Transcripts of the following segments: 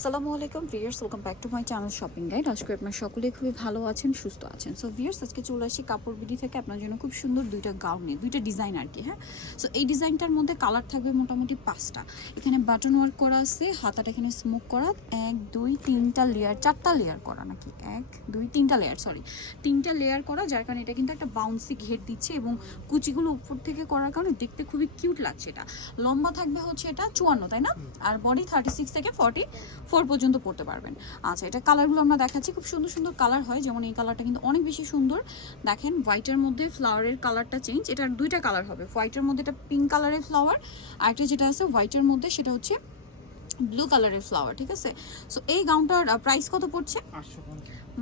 আসসালামু আলাইকুম viewers welcome back to my channel shopping guide আজকে আপনার সকলে খুবই ভালো আছেন সুস্থ আছেন। সো ভিয়ার্স আজকে চলে আসি কাপড় বিডি থেকে। আপনার জন্য খুব সুন্দর দুইটা গাউন নিয়ে দুইটা ডিজাইন আর কি হ্যাঁ? সো এই ডিজাইনটার মধ্যে কালার থাকবে মোটামুটি পাঁচটা। এখানে বাটন ওয়ার্ক করা আছে হাতাটা এখানে স্মোক করা এক দুই তিনটা লেয়ার চারটা লেয়ার করা নাকি? এক দুই তিনটা লেয়ার সরি তিনটা লেয়ার করা যার কারণে এটা কিন্তু একটা বাউন্সি ঘের দিচ্ছে এবং কুচিগুলো উপর থেকে করার কারণে দেখতে খুবই কিউট লাগছে এটা। লম্বা থাকবে হচ্ছে এটা চুয়ান্ন তাই না? আর বডি থার্টি সিক্স থেকে ফর্টি ফোর পর্যন্ত পড়তে পারবেন। আচ্ছা এটা কালারগুলো আমরা দেখাচ্ছি। খুব সুন্দর সুন্দর কালার হয়। যেমন এই কালারটা কিন্তু অনেক বেশি সুন্দর। দেখেন হোয়াইটের মধ্যে ফ্লাওয়ারের কালারটা চেঞ্জ এটা দুইটা কালার হবে। হোয়াইটের মধ্যে এটা পিঙ্ক কালারের ফ্লাওয়ার আর একটা যেটা আছে হোয়াইটের মধ্যে, সেটা হচ্ছে ব্লু কালারের ফ্লাওয়ার ঠিক আছে? সো এই গাউনটার প্রাইস কত পড়ছে?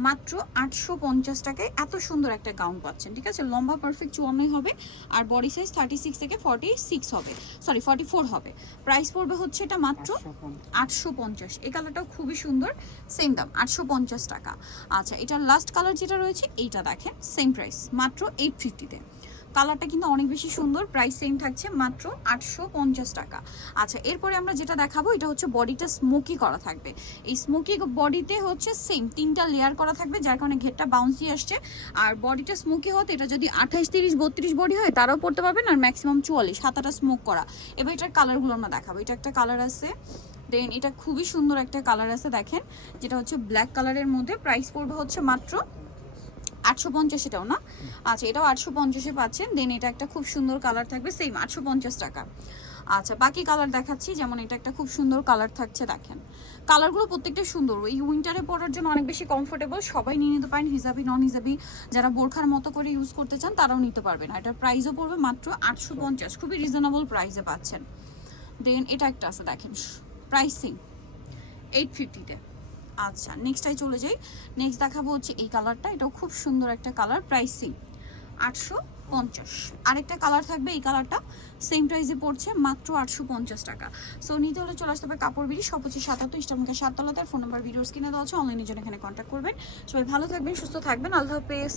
মাত্র আটশো পঞ্চাশ টাকায় এত সুন্দর একটা গাউন পাচ্ছেন ঠিক আছে? লম্বা পারফেক্ট চুয়ান্নই হবে আর বডি সাইজ থার্টি সিক্স থেকে ফর্টি সিক্স হবে সরি ফর্টি ফোর হবে। প্রাইস পড়বে হচ্ছে এটা মাত্র আটশো পঞ্চাশ। এই কালারটাও খুবই সুন্দর সেম দাম আটশো পঞ্চাশ টাকা। আচ্ছা এটার লাস্ট কালার যেটা রয়েছে এইটা দেখেন সেম প্রাইস মাত্র এইট ফিফটিতে কালারটা কিন্তু অনেক বেশি সুন্দর প্রাইস সেম থাকছে মাত্র আটশো পঞ্চাশ টাকা। আচ্ছা এরপরে আমরা যেটা দেখাবো, এটা হচ্ছে বডিটা স্মোকি করা থাকবে। এই স্মোকি বডিতে হচ্ছে সেম তিনটা লেয়ার করা থাকবে, যার কারণে ঘেরটা বাউন্সি আসছে। আর বডিটা স্মোকি হতে এটা যদি আঠাইশ তিরিশ, বত্রিশ বডি হয়, তারাও পড়তে পারবেন, আর ম্যাক্সিমাম চুয়াল্লিশ হাতাটা স্মোক করা। এবার এটার কালারগুলো আমরা দেখাবো, এটা একটা কালার আছে। দেন এটা খুবই সুন্দর একটা কালার আছে, দেখেন, যেটা হচ্ছে ব্ল্যাক কালারের মধ্যে প্রাইস পড়বে হচ্ছে মাত্র আটশো পঞ্চাশ এটাও না? আচ্ছা এটাও আটশো পঞ্চাশে পাচ্ছেন। দেন এটা একটা খুব সুন্দর কালার থাকবে সেম আটশো পঞ্চাশ টাকা। আচ্ছা বাকি কালার দেখাচ্ছি, যেমন এটা একটা খুব সুন্দর কালার থাকছে, দেখেন। কালারগুলো প্রত্যেকটা সুন্দর। এই উইন্টারে পরার জন্য অনেক বেশি কমফোর্টেবল সবাই নিয়ে নিতে পারেন হিজাবি নন হিজাবি যারা বোরখার মতো করে ইউজ করতে চান, তারাও নিতে পারবেন। এটার প্রাইসও পড়বে মাত্র আটশো পঞ্চাশ। খুবই রিজনেবল প্রাইসে পাচ্ছেন। দেন এটা একটা আছে, দেখেন প্রাইসিং এইট ফিফটিতে আচ্ছা নেক্সটটাই চলে যাই। নেক্সট দেখাবো হচ্ছে এই কালারটা এটাও খুব সুন্দর একটা কালার প্রাইসিং আটশো পঞ্চাশ। আরেকটা কালার থাকবে এই কালারটা সেম প্রাইসে পড়ছে মাত্র আটশো পঞ্চাশ টাকা। সো নিতে হলে চলে আসতে হবে কাপড় বিড়ি সব হচ্ছে সাতাত্তর ইস্টামকে সাততলাতে। ফোন নাম্বার ভিডিওস কিনে দেওয়া আছে অনলাইনের জন্য এখানে কন্ট্যাক্ট করবেন। সবাই ভালো থাকবেন, সুস্থ থাকবেন। আল্লাহ হাফেজ।